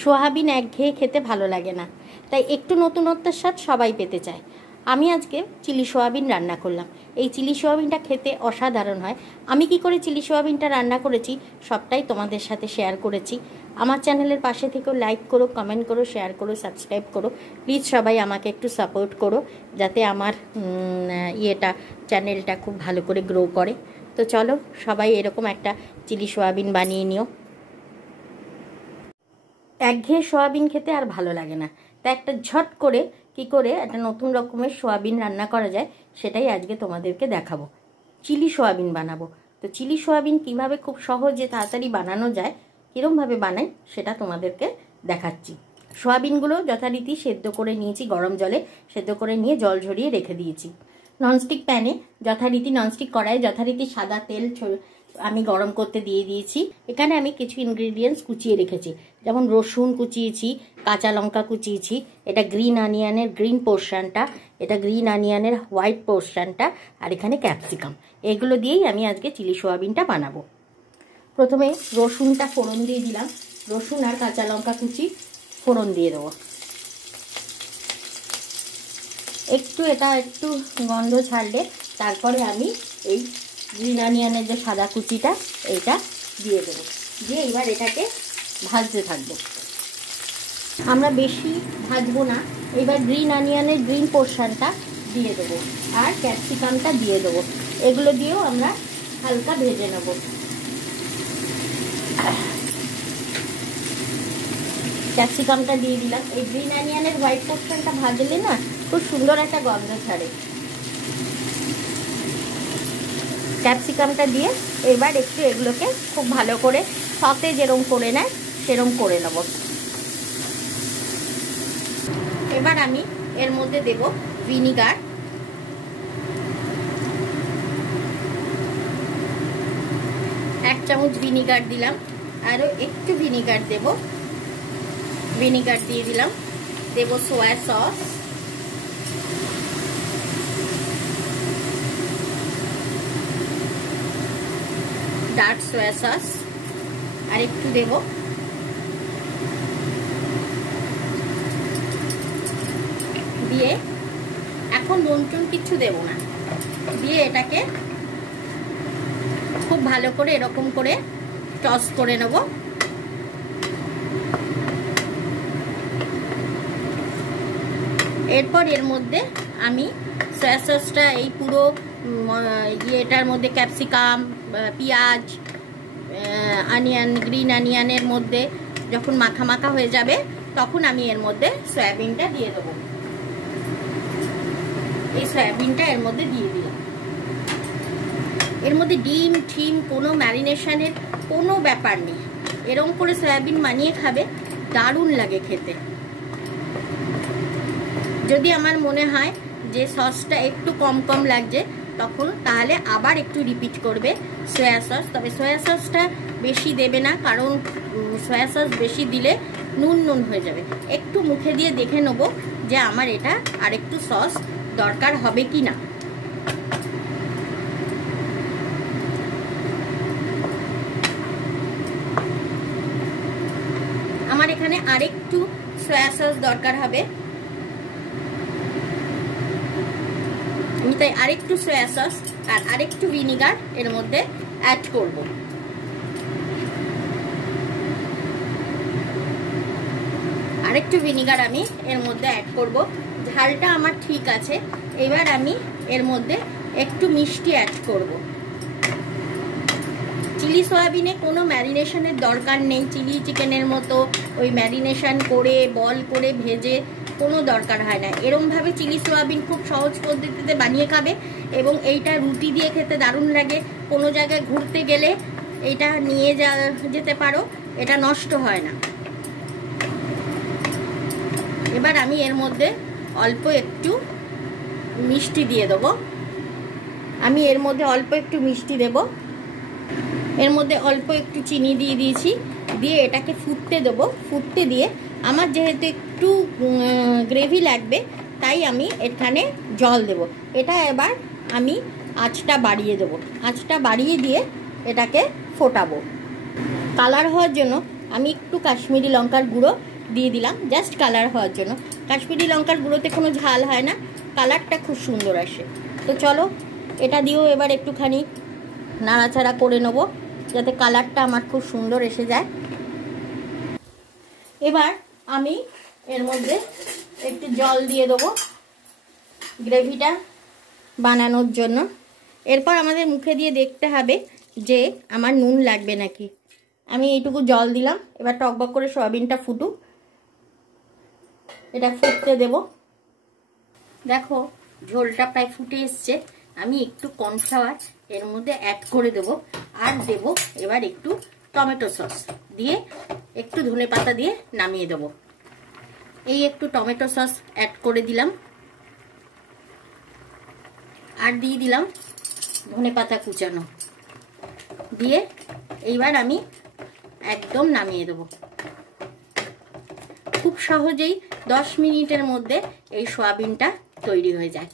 Soybean একঘেয়ে খেতে ভালো লাগে না, তাই একটু নতুনত্বের স্বাদ সবাই পেতে চায়। আমি আজকে চিলি সোয়াবিন রান্না করলাম। এই চিলি সোয়াবিনটা খেতে অসাধারণ হয়। আমি কি করে চিলি সোয়াবিনটা রান্না করেছি সবটাই তোমাদের সাথে শেয়ার করেছি। আমার চ্যানেলের পাশে থেকেও লাইক করো, কমেন্ট করো, শেয়ার করো, সাবস্ক্রাইব করো। প্লিজ সবাই আমাকে একটু সাপোর্ট করো, যাতে আমার চ্যানেলটা খুব ভালো করে গ্রো করে। তো চলো সবাই এরকম একটা চিলি সোয়াবিন বানিয়ে নিও। একঘেয়ে সোয়াবিন খেতে আর ভালো লাগে না, তাই একটা ঝট করে কি করে একটা নতুন রকমের সোয়াবিন রান্না করা যায় সেটাই আজকে তোমাদেরকে দেখাবো। চিলি সোয়াবিন বানাবো। তো চিলি সোয়াবিন কিভাবে খুব সহজে তাড়াতাড়ি বানানো যায়, কীরমভাবে বানাই সেটা তোমাদেরকে দেখাচ্ছি। সোয়াবিনগুলো যথারীতি সেদ্ধ করে নিয়েছি, গরম জলে সেদ্ধ করে নিয়ে জল ঝরিয়ে রেখে দিয়েছি। ননস্টিক প্যানে যথারীতি, ননস্টিক কড়াইয়ে যথারীতি সাদা তেল আমি গরম করতে দিয়ে দিয়েছি। এখানে আমি কিছু ইনগ্রিডিয়েন্টস কুচিয়ে রেখেছি, যেমন রসুন কুচিয়েছি, কাঁচা লঙ্কা কুচিয়েছি, এটা গ্রিন অনিয়নের গ্রিন পোর্শনটা, এটা গ্রিন অনিয়নের হোয়াইট পোর্শনটা, আর এখানে ক্যাপসিকাম। এগুলো দিয়েই আমি আজকে চিলি সোয়াবিনটা বানাবো। প্রথমে রসুনটা ফোড়ন দিয়ে দিলাম, রসুন আর কাঁচা লঙ্কা কুচি ফোড়ন দিয়ে দেবো। এটা একটু গন্ধ ছাড়লে তারপরে আমি এই গ্রিন অনিয়নের যে সাদা কুচিটা এইটা দিয়ে দেবো, দিয়ে এবার এটাকে ভাজতে থাকবো। আমরা বেশি ভাজবো না। এবার গ্রিন অনিয়নের গ্রিন পোর্শনটা দিয়ে দেবো আর ক্যাপসিকামটা দিয়ে দেবো। এগুলো দিয়েও আমরা হালকা ভেজে নেব। ক্যাপসিকামটা দিয়ে দিলাম। এই গ্রিন অনিয়নের হোয়াইট পোর্শনটা ভাজলে না খুব সুন্দর একটা গন্ধ ছাড়ে। ক্যাপসিকামটা দিয়ে এবার একটু এগুলোকে খুব ভালো করে সতে যেরকম করে নেয় সেরকম করে নেব। এবার আমি এর মধ্যে দেব ভিনিগার, 1 চামচ ভিনিগার দিলাম। আরও একটু ভিনিগার দেব, ভিনিগার দিয়ে দিলাম। দেব soya sauce, dark soya sauce আর একটু দেব। দিয়ে এখন নুন কিছু দেব না, দিয়ে এটাকে খুব ভালো করে এরকম করে টস করে নেব। এরপর এর মধ্যে আমি সয়া সসটা এই পুরো এটার মধ্যে ক্যাপসিকাম, পেঁয়াজ, অনিয়ন, গ্রিন অনিয়নের মধ্যে যখন মাখা মাখা হয়ে যাবে তখন আমি এর মধ্যে সয়াবিনটা দিয়ে দেবো। এই সয়াবিনটা এর মধ্যে দিয়ে দিলাম। এর মধ্যে ডিম ঠিম কোনো ম্যারিনেশনের কোনো ব্যাপার নেই। এরকম করে সয়াবিন বানিয়ে খাবে, দারুণ লাগে খেতে। যদি আমার মনে হয় যে সসটা একটু কম কম লাগছে তখন তাহলে আবার একটু রিপিট করবে সয়া সস। তবে সয়া সসটা বেশি দেবে না, কারণ সয়া সস বেশি দিলে নুন নুন হয়ে যাবে। একটু মুখে দিয়ে দেখে নেবো যে আমার এটা আর একটু সস দরকার হবে কি না। আমার এখানে আরেকটু সয়া সস দরকার হবে, আমি তাই আরেকটু সয়া সস আর আরেকটু ভিনিগার এর মধ্যে অ্যাড করব। আরেকটু ভিনিগার আমি এর মধ্যে অ্যাড করব। ঝালটা আমার ঠিক আছে। এবার আমি এর মধ্যে একটু মিষ্টি অ্যাড করব। চিলি সয়াবিনে কোনো ম্যারিনেশনের দরকার নেই। চিলি চিকেনের মতো ওই ম্যারিনেশন করে বল করে ভেজে কোনো দরকার হয় না। এরমভাবে চিলি সোয়াবিন খুব সহজ পদ্ধতিতে বানিয়ে খাবে এবং এইটা রুটি দিয়ে খেতে দারুণ লাগে। কোনো জায়গায় ঘুরতে গেলে এইটা নিয়ে যেতে পারো, এটা নষ্ট হয় না। এবার আমি এর মধ্যে অল্প একটু মিষ্টি দিয়ে দেবো। আমি এর মধ্যে অল্প একটু মিষ্টি দেব, এর মধ্যে অল্প একটু চিনি দিয়ে দিয়েছি। দিয়ে এটাকে ফুটতে দেবো। ফুটতে দিয়ে আমার যেহেতু একটু গ্রেভি লাগবে তাই আমি এখানে জল দেব। এটা এবার আমি আঁচটা বাড়িয়ে দেবো। আঁচটা বাড়িয়ে দিয়ে এটাকে ফোটাবো। কালার হওয়ার জন্য আমি একটু কাশ্মীরি লঙ্কার গুঁড়ো দিয়ে দিলাম, জাস্ট কালার হওয়ার জন্য। কাশ্মীরি লঙ্কার গুঁড়োতে কোনো ঝাল হয় না, কালারটা খুব সুন্দর আসে। তো চলো এটা দিয়েও এবার একটুখানি নাড়াচাড়া করে নেব, যাতে কালারটা আমার খুব সুন্দর এসে যায়। এবার আমি এর মধ্যে একটু জল দিয়ে দেবো গ্রেভিটা বানানোর জন্য। এরপর আমাদের মুখে দিয়ে দেখতে হবে যে আমার নুন লাগবে নাকি। আমি এইটুকু জল দিলাম, এবার টকবক করে সয়াবিনটা ফুটুক, এটা ফুটতে দেব। দেখো ঝোলটা প্রায় ফুটে এসছে, আমি একটু কর্নফ্লাওয়ার এর মধ্যে অ্যাড করে দেব, আর দেব এবার একটু টমেটো সস দিয়ে, একটু ধনেপাতা দিয়ে নামিয়ে দেব। এই একটু টমেটো সস অ্যাড করে দিলাম, আর দিয়ে দিলাম ধনেপাতা কুচানো দিয়ে, এইবার আমি একদম নামিয়ে দেব। খুব সহজেই 10 মিনিটের মধ্যে এই সয়াবিনটা তৈরি হয়ে যায়।